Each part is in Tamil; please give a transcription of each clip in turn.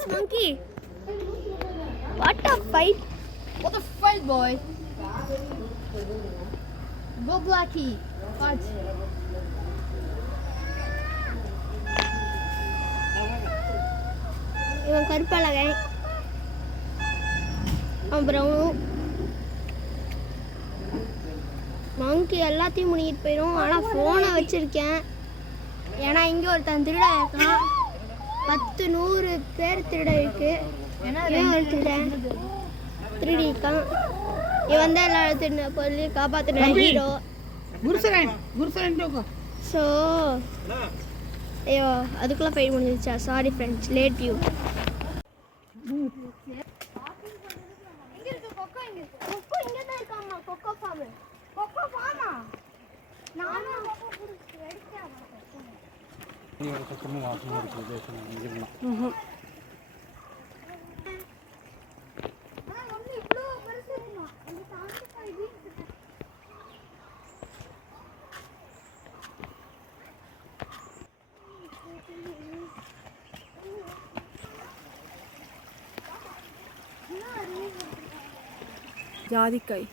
this monkey? What a fight! What a fight, boy! Go Blackie! Fight! இவன் கருப்பழகன், அப்புறம் மங்கி எல்லாத்தையும் முனிக்கிட்டு போயிடும். ஆனால் ஃபோனை வச்சுருக்கேன், ஏன்னா இங்கே ஒருத்தன் திருட இருக்கான். 10-100 பேர் திருட இருக்கு. இவன் ஒரு திருடி இருக்கான். இவன் தான் எல்லாரும் திருட சொல்லி காப்பாற்றின ஹீரோ. ஸோ ஐயோ, அதுக்குள்ளே ஃபைட் முடிஞ்சிச்சா? Sorry friends, late view. ஜாதிக்காய்,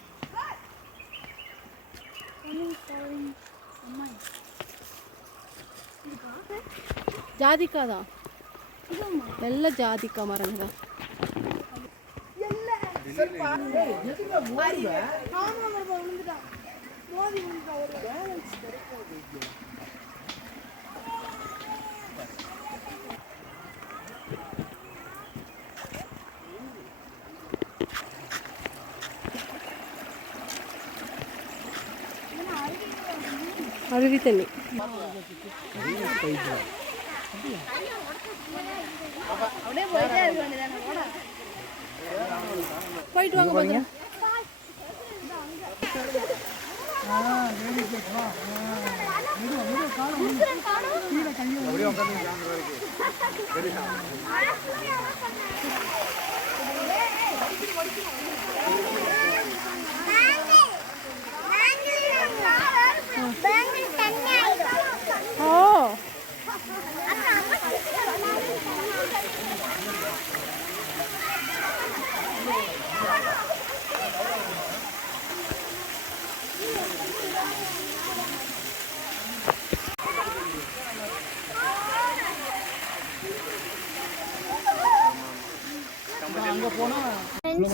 ஜாதிக்காய் தான், வெள்ளை ஜாதிக்காய் மரங்க தான். அருவி தண்ணி. போயிட்டு வாங்க பாருங்க.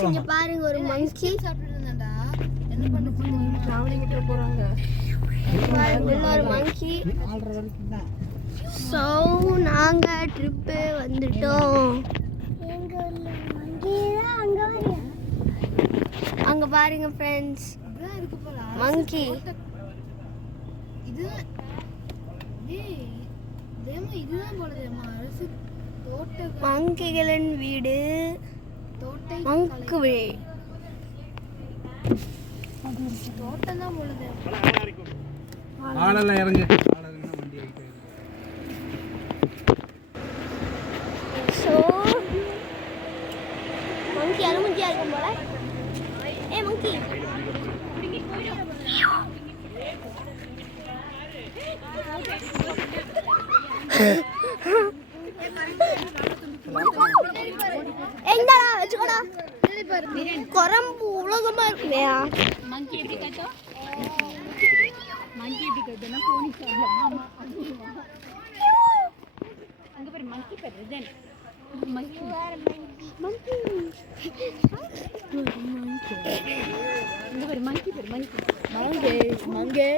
இங்க பாருங்க, ஒரு மங்கி ஒரு மங்கி. ஸோ நாங்கள் ட்ரிப்பு வந்துட்டோம். அங்கே பாருங்க ஃப்ரெண்ட்ஸ், மங்கி. மங்கிகளின் வீடு மங்குவே. தோட்டம் தான் போடுது. ஆளெல்லாம் இறங்கு. ஸோ மங்கி அருமங்கியா இருக்கும் போல. ஏ மங்கி, எங்கடா வச்சுக்கோடா. குரம்பு உலகமா இருக்குலையா? மங்கி எப்படி கட்டோம்? மங்கி எப்படி கட்டோம்னா போனி சொல்லலாம். ஆமா, அங்க பாரு மங்கி பாரு. ரிதன் மங்கி மங்கி இங்க பாரு மங்கி பாரு. மங்கி மங்கி மங்கி